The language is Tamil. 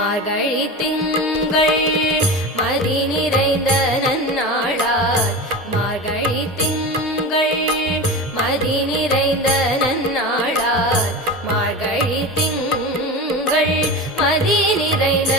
மார்கழி திங்கள் மதி நிறைந்த நன்னாளார் மார்கழி திங்கள் மதி நிறைந்த நன்னாளார் மார்கழி திங்கள் மதி நிறைந்த